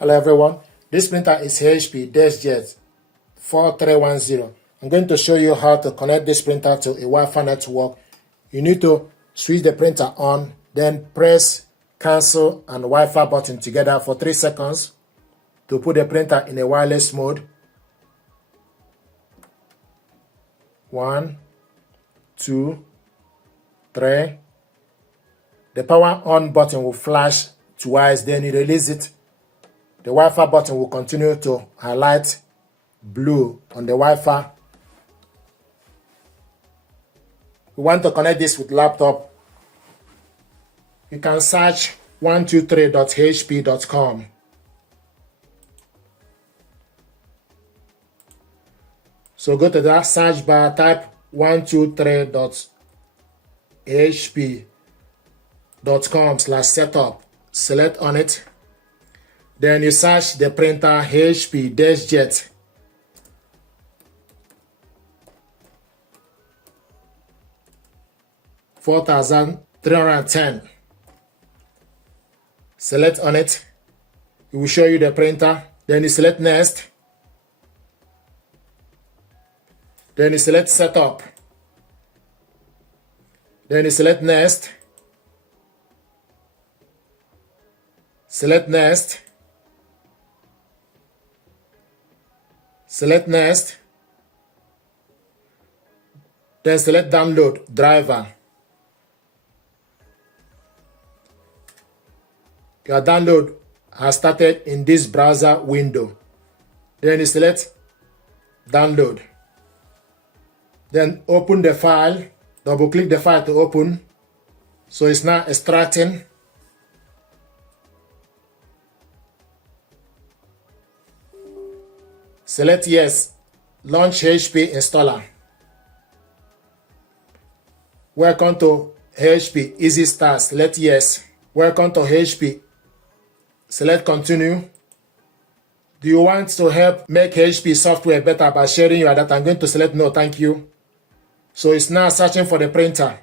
Hello everyone, this printer is HP Deskjet 4310. I'm going to show you how to connect this printer to a Wi-Fi network. You need to switch the printer on, then press cancel and Wi-Fi button together for 3 seconds to put the printer in a wireless mode. 1, 2, 3. The power on button will flash twice, then you release it. The Wi-Fi button will continue to highlight blue on the Wi-Fi. We want to connect this with laptop. You can search 123.hp.com. So go to that search bar, type 123.hp.com/setup. Select on it. Then you search the printer HP Deskjet. $4,310. Select on it. It will show you the printer. Then you select next. Then you select setup. Then you select next. Select next. Select next. Then select download driver. Your download has started in this browser window. Then you select download. Then open the file. Double click the file to open. So it's now extracting. Select yes. Launch HP installer. Welcome to HP Easy Start. Select yes. Welcome to HP. Select continue. Do you want to help make HP software better by sharing your data? I'm going to select no, thank you. So it's now searching for the printer.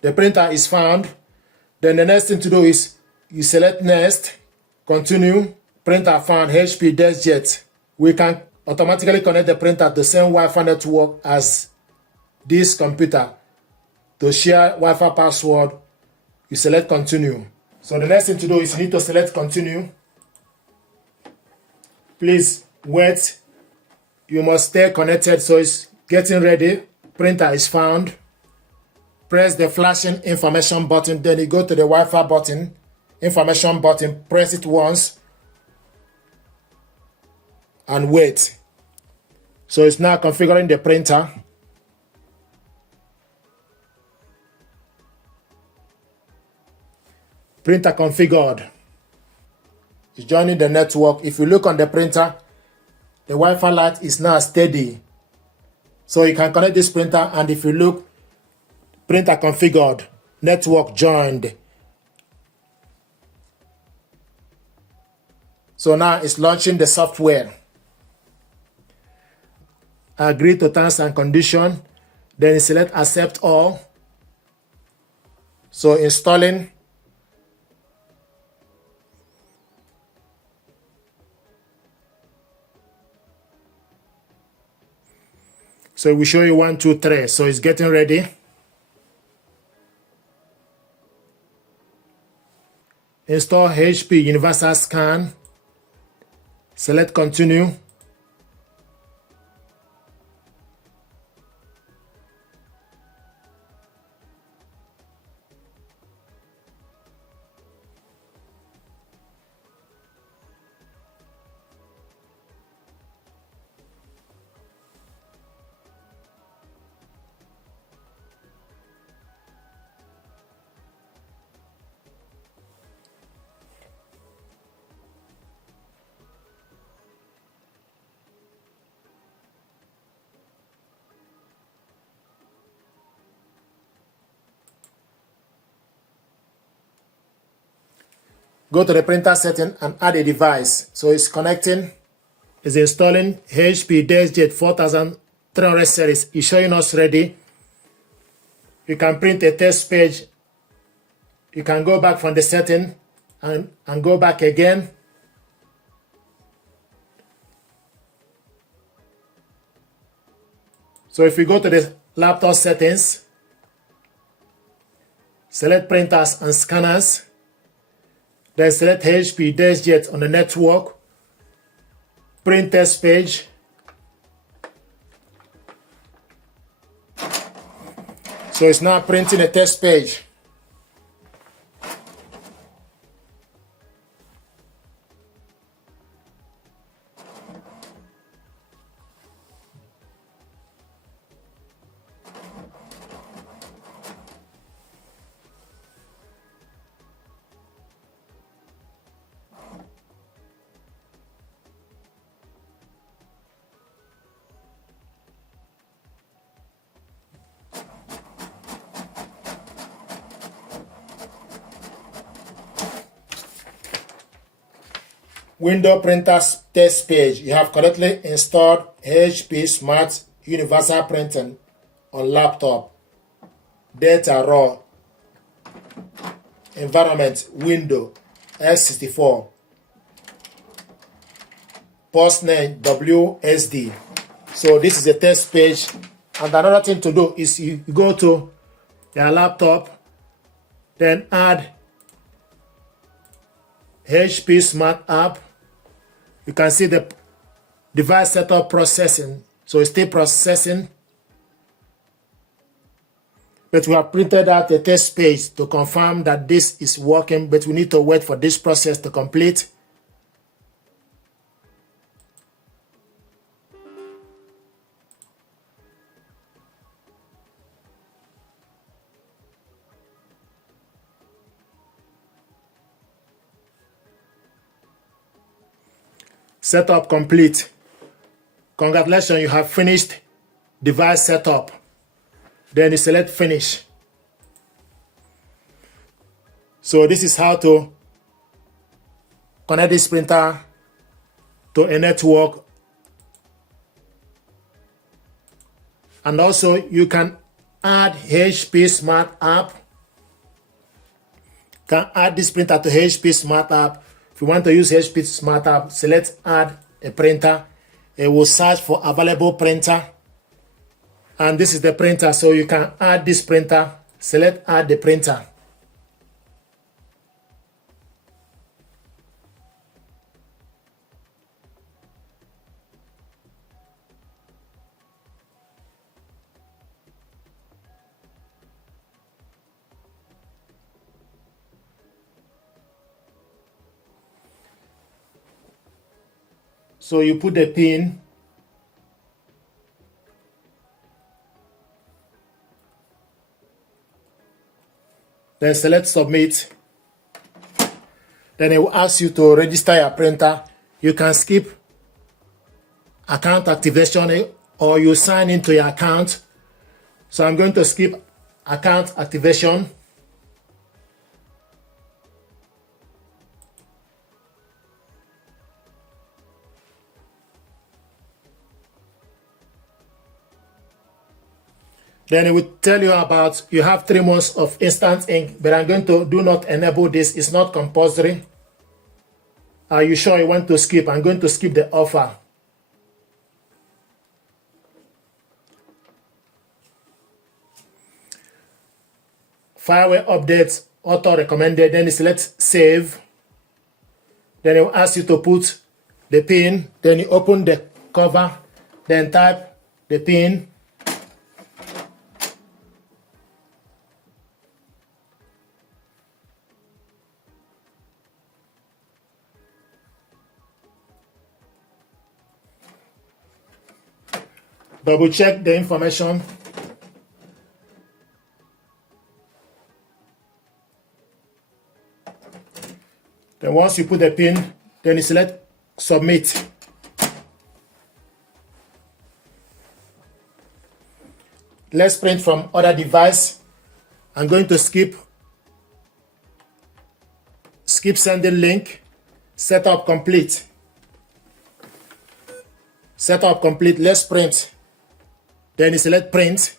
The printer is found. Then the next thing to do is you select next, continue, printer found, HP Deskjet. We can automatically connect the printer to the same Wi-Fi network as this computer. To share Wi-Fi password, you select continue. So the next thing to do is you need to select continue. Please wait. You must stay connected, so it's getting ready. Printer is found. Press the flashing information button, then you go to the Wi-Fi button, information button, press it once and wait. So it's now configuring the printer. Printer configured. It's joining the network. If you look on the printer, the Wi-Fi light is now steady. So you can connect this printer, and if you look, printer configured, network joined. So now it's launching the software. Agree to terms and conditions. Then select accept all. So installing. So we show you 1, 2, 3. So it's getting ready. Install HP Universal Scan. Select continue. Go to the printer setting and add a device. So it's connecting. It's installing HP Deskjet 4300 series. It's showing us ready. You can print a test page. You can go back from the setting and go back again. So if we go to the laptop settings, select printers and scanners, then select HP Deskjet on the network, print test page. So it's now printing a test page. Window printers test page. You have correctly installed HP Smart Universal Printing on laptop. Data raw. Environment window x64. Post name WSD. So this is a test page. And another thing to do is you go to your laptop, then add HP Smart app. You can see the device setup processing. So it's still processing. But we have printed out a test page to confirm that this is working, but we need to wait for this process to complete. Setup complete. Congratulations, you have finished device setup. Then you select finish. So this is how to connect this printer to a network. And also you can add HP Smart app. You can add this printer to HP Smart app. If you want to use HP Smart app, select add a printer. It will search for available printer. And this is the printer, so you can add this printer. Select add the printer. So you put the pin. Then select submit. Then it will ask you to register your printer. You can skip account activation or you sign into your account. So I'm going to skip account activation. Then it will tell you about you have 3 months of instant ink, but I'm going to do not enable this. It's not compulsory. Are you sure you want to skip? I'm going to skip the offer. Fireware updates, auto recommended. Then you select save. Then it will ask you to put the pin. Then you open the cover. Then type the pin. Double check the information. Then once you put the pin, then you select submit. Let's print from other device. I'm going to skip sending link. Setup complete. Setup complete. Let's print. Then you select print.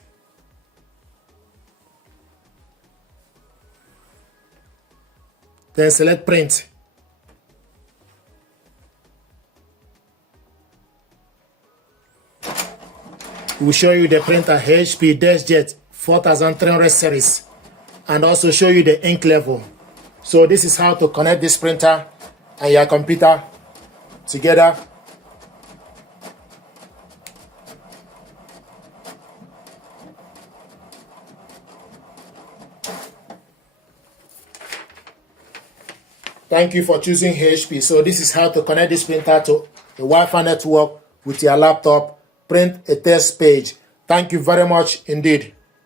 Then select print. We'll show you the printer HP Deskjet 4300 series and also show you the ink level. So this is how to connect this printer and your computer together. Thank you for choosing HP. So this is how to connect this printer to the Wi-Fi network with your laptop, print a test page. Thank you very much indeed.